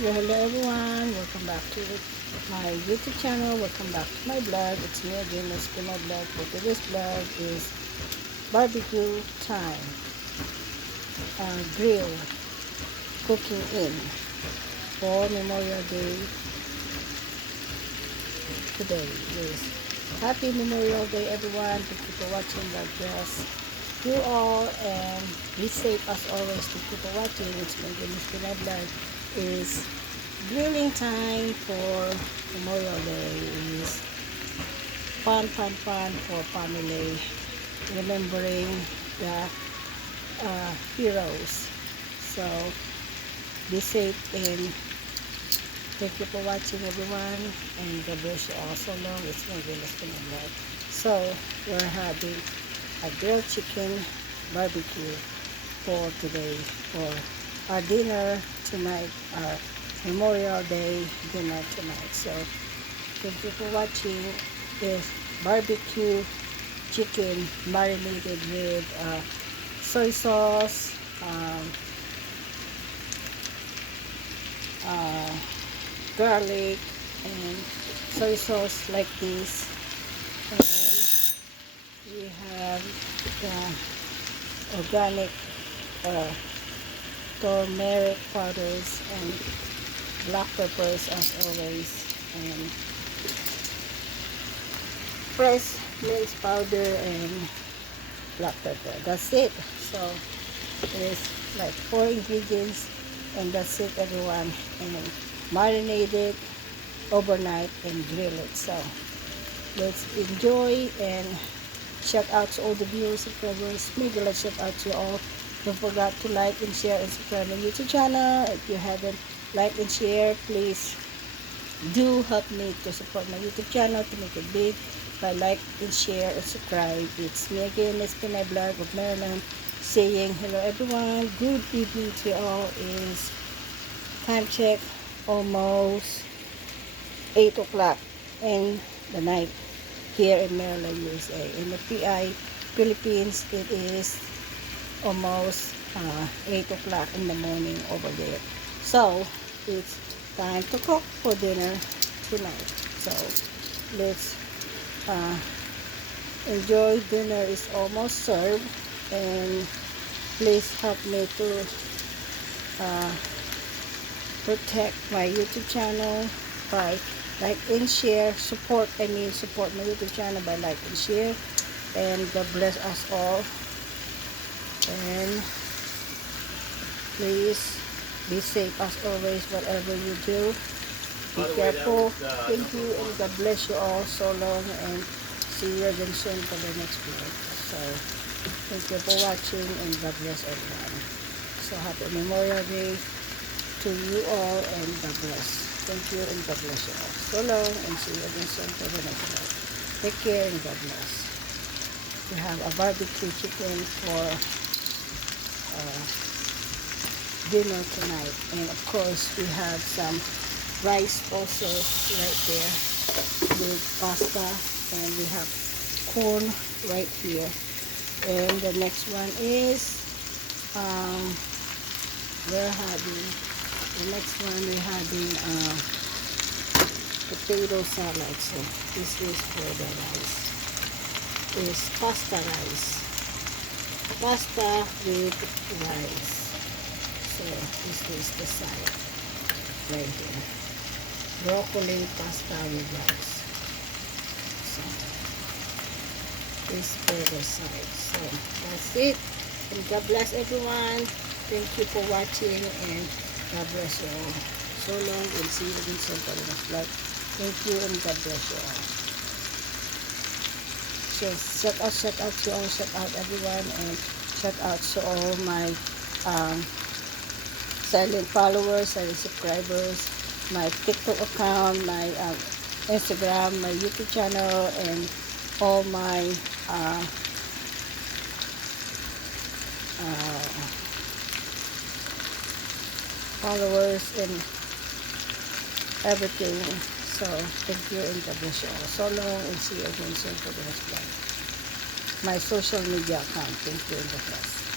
Hello everyone, welcome back to my YouTube channel, welcome back to my blog. It's me again, Miss my blog. For today's blog is barbecue time, grill cooking in for Memorial Day today. Yes. Happy Memorial Day everyone, thank you for watching. God bless you all and be safe as always. Thank you for watching. It's me again, Miss my blog. Is grilling time for Memorial Day is fun for family, remembering the heroes. So be safe and thank you for watching everyone, and God bless you all. So long. It's my goodness to my life. So we're having a grilled chicken barbecue for today for our dinner tonight, our Memorial Day dinner tonight. So thank you for watching this barbecue chicken marinated with soy sauce, garlic, and soy sauce like this. And we have the organic uh, turmeric powders and black peppers as always, and fresh minced powder and black pepper. That's it. So it's like 4 ingredients, and that's it everyone. And marinate it overnight and grill it. So let's enjoy and shout out to all the viewers and subscribers. Maybe let's shout out to all. Don't forget to like and share and subscribe my YouTube channel. If you haven't liked and share, please do help me to support my YouTube channel to make it big by like and share and subscribe. It's me again, Miss Pinay Vlog of Maryland, saying hello everyone. Good evening to you all. Is time check almost 8 o'clock in the night here in Maryland, USA. In the PI Philippines, it is almost 8 o'clock in the morning over there. So it's time to cook for dinner tonight. So let's enjoy. Dinner is almost served, and please help me to protect my YouTube channel by like and share. Support my YouTube channel by like and share, and God bless us all. And please be safe as always, whatever you do. Be careful. Thank you, and God bless you all. So long, and see you again soon for the next vlog. So thank you for watching, and God bless everyone. So happy Memorial Day to you all, and God bless. Thank you, and God bless you all. So long, and see you again soon for the next vlog. Take care, and God bless. We have a barbecue chicken for dinner tonight, and of course we have some rice also right there with pasta, and we have corn right here. And the next one is we're having potato salad. So this is for the rice. Is pasta rice, pasta with rice. So this is the side right here, broccoli pasta with rice. So this for the side. So that's it, and God bless everyone. Thank you for watching, and God bless you all. So long, and see you again soon for the next vlog. Thank you, and God bless you all. So shout out everyone, and shout out to all my silent followers, silent subscribers, my TikTok account, my Instagram, my YouTube channel, and all my followers and everything. So thank you, and God bless you all. So long, and see you again soon for the next vlog. My social media account. Thank you, and God bless.